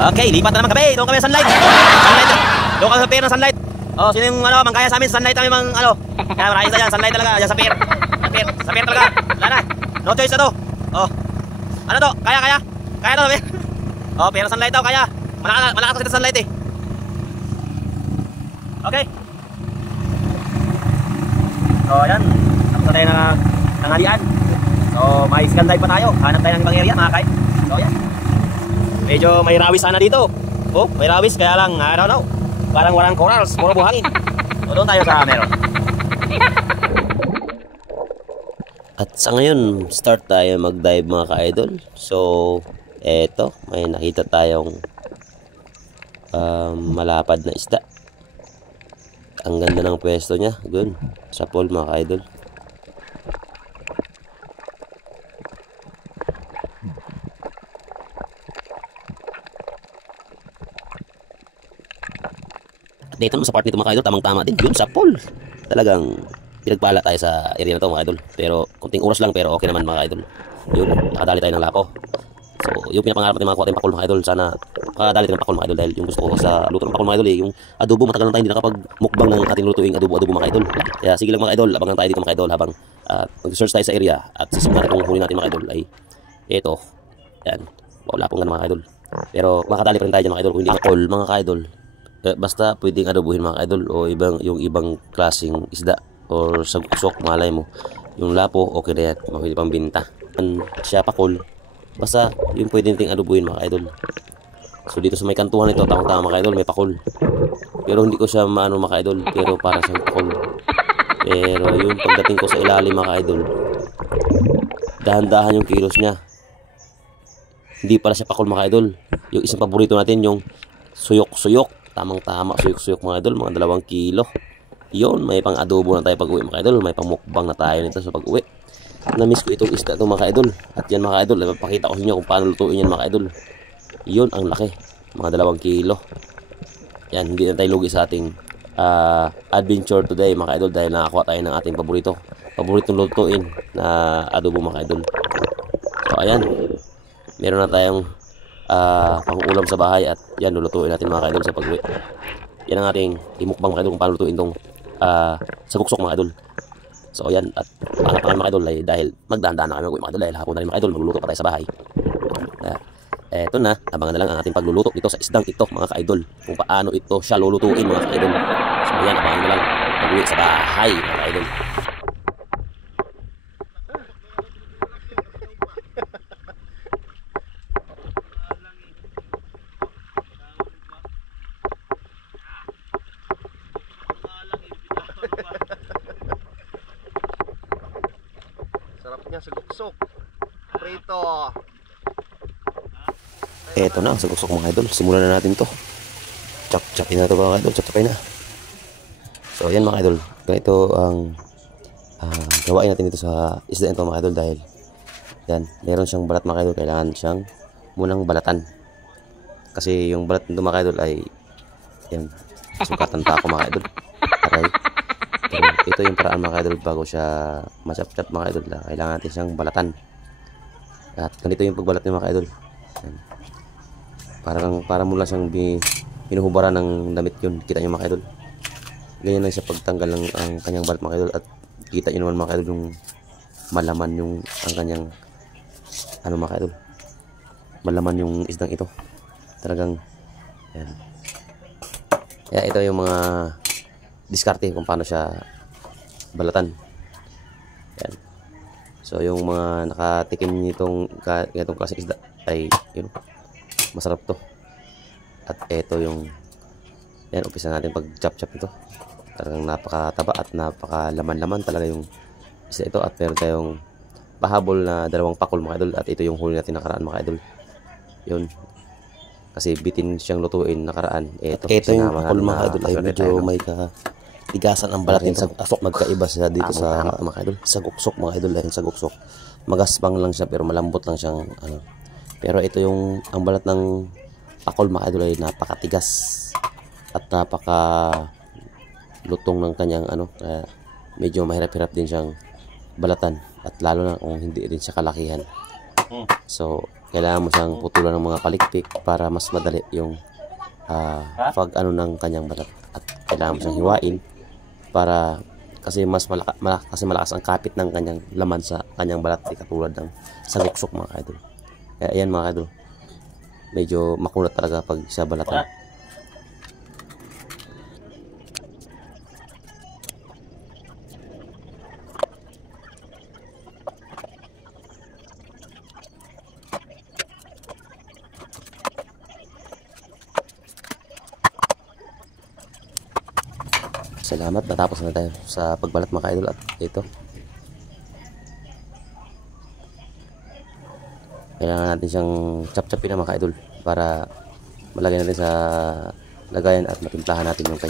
Okay, lipat na naman kami. Doon kami sa sunlight. Sunlight. Doon kami sa pier ng sunlight. Oh, sino yung ano, mangkaya sa amin sa sunlight kami mang ano. Kaya maraming sa dyan, sunlight talaga. Dyan sa pier. Sa pier talaga. Wala na. No choice na to. Oh. Ano to? Kaya. Kaya to, pier. Oh, pier ng sunlight daw, kaya. Malakas kasi sa sunlight eh. Okay. So, ayan. Tapos na tayo na tanghalian. So, may scan dive pa tayo. Hanap tayo ng ibang area, mga kay. So, ayan. Medyo may rawis sana dito. Oh, may rawis, kaya lang, I don't know. Parang walang corals, puro buhangin. So, doon tayo sa meron. At sa ngayon, start tayo mag-dive mga ka-idol. So, eto, may nakita tayong malapad na isda. Ang ganda ng pwesto niya, dun, sa pool mga ka-idol. Dito naman sa part nito mga ka-idol, tamang-tama din yun sa pool. Talagang pinagpala tayo sa area na to mga idol. Pero kunting oras lang, pero okay naman mga idol. Yun, nakadali tayo ng lapo. So yung pinapangarap natin mga kuha tayong pakul mga idol, sana makadali tayo ng pakul mga idol. Dahil yung gusto ko sa luto ng pakul mga idol yung adobo, matagal na tayo hindi nakapag-mukbang ng ating lutuing adobo mga idol. Kaya sige lang mga idol, abangan tayo dito mga idol habang mag-search tayo sa area. At sisimula natin kung huli natin mga idol ay ito. Yan, wala pong ganun mga idol. Pero makadali pa rin tayo dyan mga idol kung hindi pakul mga idol. Basta pwedeng adobuhin mga idol o yung ibang klaseng isda or saguksok, malay mo yung lapo, okay na yan, pwede pang binta. Siya pakul, basta yung pwedeng ting adobuhin mga idol. So dito sa may kantuhan ito, tamang-tama mga idol, may pakul. Pero hindi ko siya maano mga idol, pero para siyang pakul. Pero yung pagdating ko sa ilalim mga idol, dahan-dahan yung kilos niya. Hindi pala siya pakul mga idol. Yung isang paborito natin, yung suyok-suyok. Tamang-tama, suyok-suyok mga idol, mga 2 kilo. Yun, may pang adobo na tayo pag-uwi mga idol. May pang mukbang na tayo nito sa pag-uwi. Na-miss ko itong isda ito mga idol. At yan mga idol, ipapakita ko sa inyo kung paano lutuin yan mga idol. Yun, ang laki, mga 2 kilo. Yan, hindi na tayo lugi sa ating adventure today mga idol. Dahil nakakuha tayo ng ating paboritong lutuin na adobo mga idol. So ayan, meron na tayong pang-ulam sa bahay at yan, lulutuin natin mga idol sa pag-uwi. Yan ang ating imukbang mga idol kung paano lutuin itong saguksok mga idol. So yan, at pangapangan mga idol ay dahil magdahan-dahan na kami mag-uwi mga idol dahil hapon na rin mga idol, magluluto pa tayo sa bahay. Eto na, abangan na lang ang ating pagluluto dito sa isdang ito mga ka-idol, kung paano ito siya lulutuin mga ka-idol. So yan, abangan na lang mag-uwi sa bahay mga ka-idol. Sarap niya saguksok. Prito. Eto na ang saguksok mga idol. Simulan na natin to. Chop-chopin na to mga idol. Chop-chopin na. So yan mga idol. Ganito ang gawain natin dito sa isda ito mga idol. Dahil yan, meron siyang balat mga idol. Kailangan siyang munang balatan. Kasi yung balat nito mga idol ay yan, sukatan pa ako mga idol. Okay. Pero ito yung paraan mga idol bago siya ma-chop-chop mga idol. Kailangan natin siyang balatan. At ganito yung pagbalat niya mga idol. Yan. Para mula siyang hinuhubaran ng damit yun. Kita nyo mga idol. Ganyan lang siya pagtanggal ng ang kanyang balat mga idol. At kita nyo naman mga idol yung malaman yung ang kanyang ano mga idol. Malaman yung isdang ito. Talagang yan. Kaya ito yung mga diskarte kung paano siya balatan. Yan. So yung mga nakatikim nitong ganitong klaseng isda ay yun, masarap to. At ito yung yan, umpisa natin pag chop-chop ito. Talagang napakataba at napakalaman-laman talaga yung isda ito. At meron tayong pahabol na 2 pakul mga idol. At ito yung huli natin nakaraan mga idol. Yun. Kasi bitin siyang lutuin nakaraan. Ito yung pakul mga idol ay medyo may tigasan ang balat nito. Magkaiba siya dito sa mga idol. Saguksok mga idol, dahil saguksok. Magaspang lang siya pero malambot lang siyang ano. Pero ito yung ang balat ng pakol mga idol ay napakatigas at napaka lutong ng kanyang ano. Kaya medyo mahirap-hirap din siyang balatan at lalo na kung hindi din siya kalakihan. So kailangan mo siyang putulan ng mga palikpik para mas madali yung pag ano ng kanyang balat. At kailangan mo siyang hiwain para kasi kasi malakas ang kapit ng kanyang laman sa kanyang balat, katulad ng sa luksok mga idol. Kaya ayan mga idol, medyo makunat talaga pag sa balatan. Salamat, natapos na tayo sa pagbalat mga idol. At ito, kailangan natin siyang chop-chopin na mga idol para malagay natin sa lagayan at matimplahan natin yung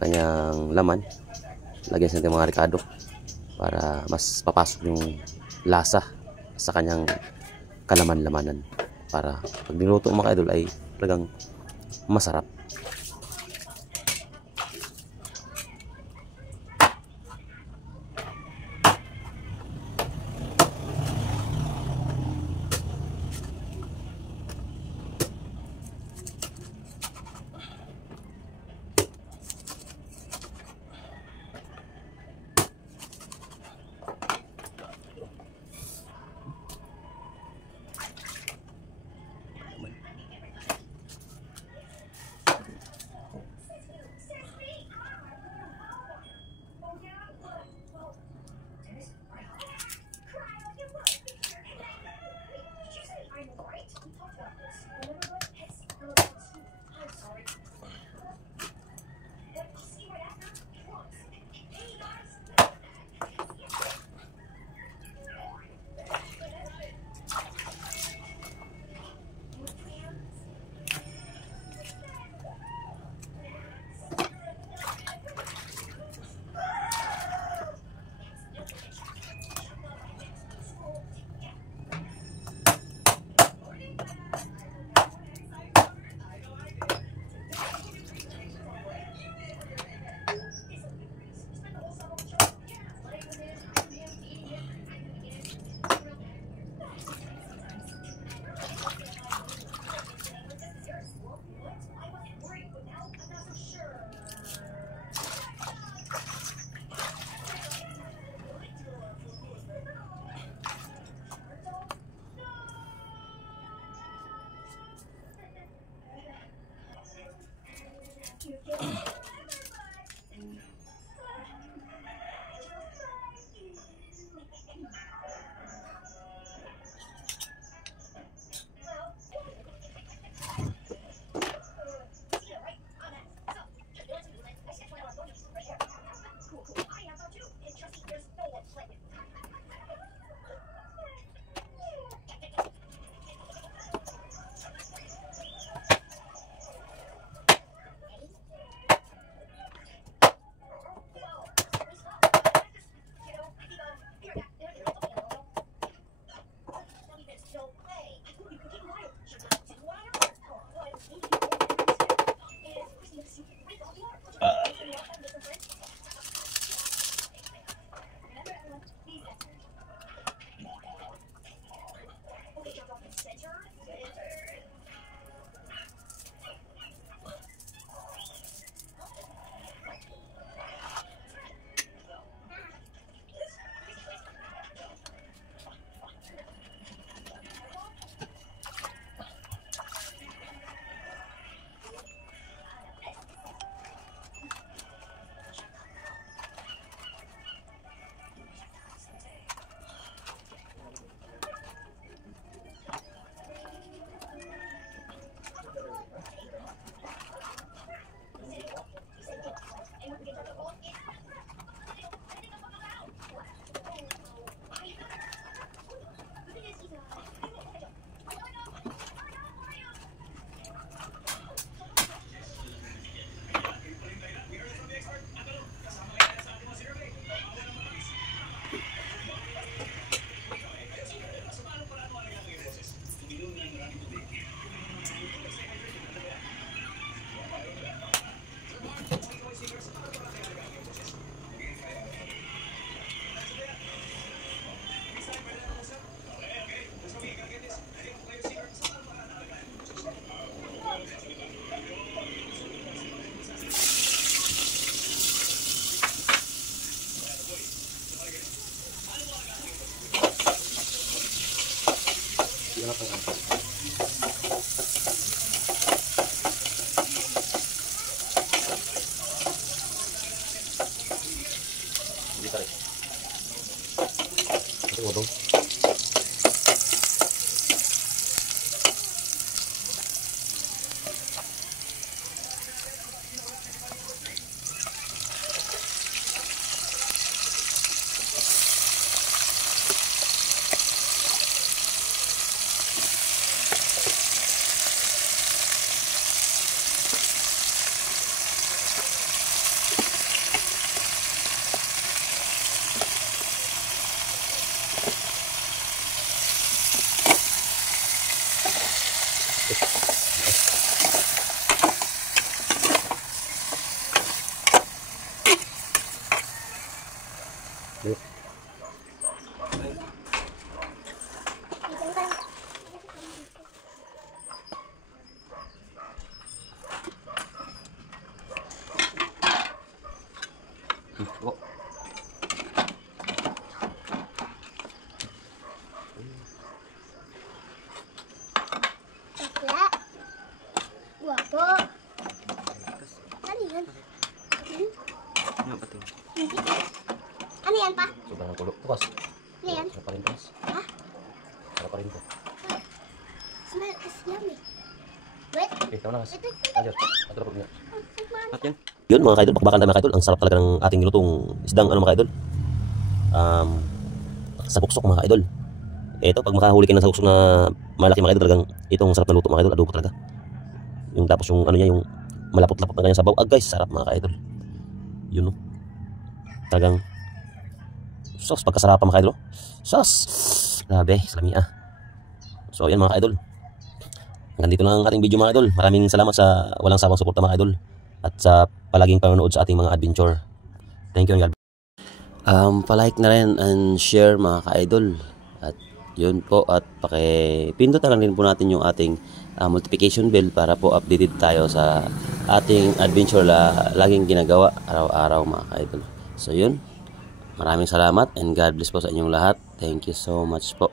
kanyang laman. Lagyan natin mga ricado para mas papasok yung lasa sa kanyang kalaman-lamanan, para pag niluto mga idol ay talagang masarap. Bukas. Ano yan? Sarap pa rin bukas. Ha? Sarap pa rin to. Smell is yummy. Wait. Okay, tama na kas. Ito. Ajor, atrapog niya. At yan. Yun mga kaidol, bakbakan tayo mga kaidol. Ang sarap talaga ng ating nilutong isdang ano mga kaidol. Sabuksok mga kaidol. Ito, pag makahuli ka ng sabuksok na malaki mga kaidol, talagang itong sarap na luto mga kaidol, adobo talaga. Yung tapos yung ano niya, yung malapot-lapot na kanyang sabaw. Guys, sarap mga kaidol. Yun no. Talagang sos, pagkasarapan mga kaidol. Sos! Grabe, salami ah. So yan mga kaidol. Hanggang dito lang ang ating video mga idol. Maraming salamat sa walang sawang suporta mga idol at sa palaging panonood sa ating mga adventure. Thank you and God. Pa-like na rin and share mga ka-idol. At yun po, at paki-pindot na lang din po natin yung ating notification bell para po updated tayo sa ating adventure laging ginagawa araw-araw mga ka-idol. So yun, maraming salamat and God bless po sa inyong lahat. Thank you so much po.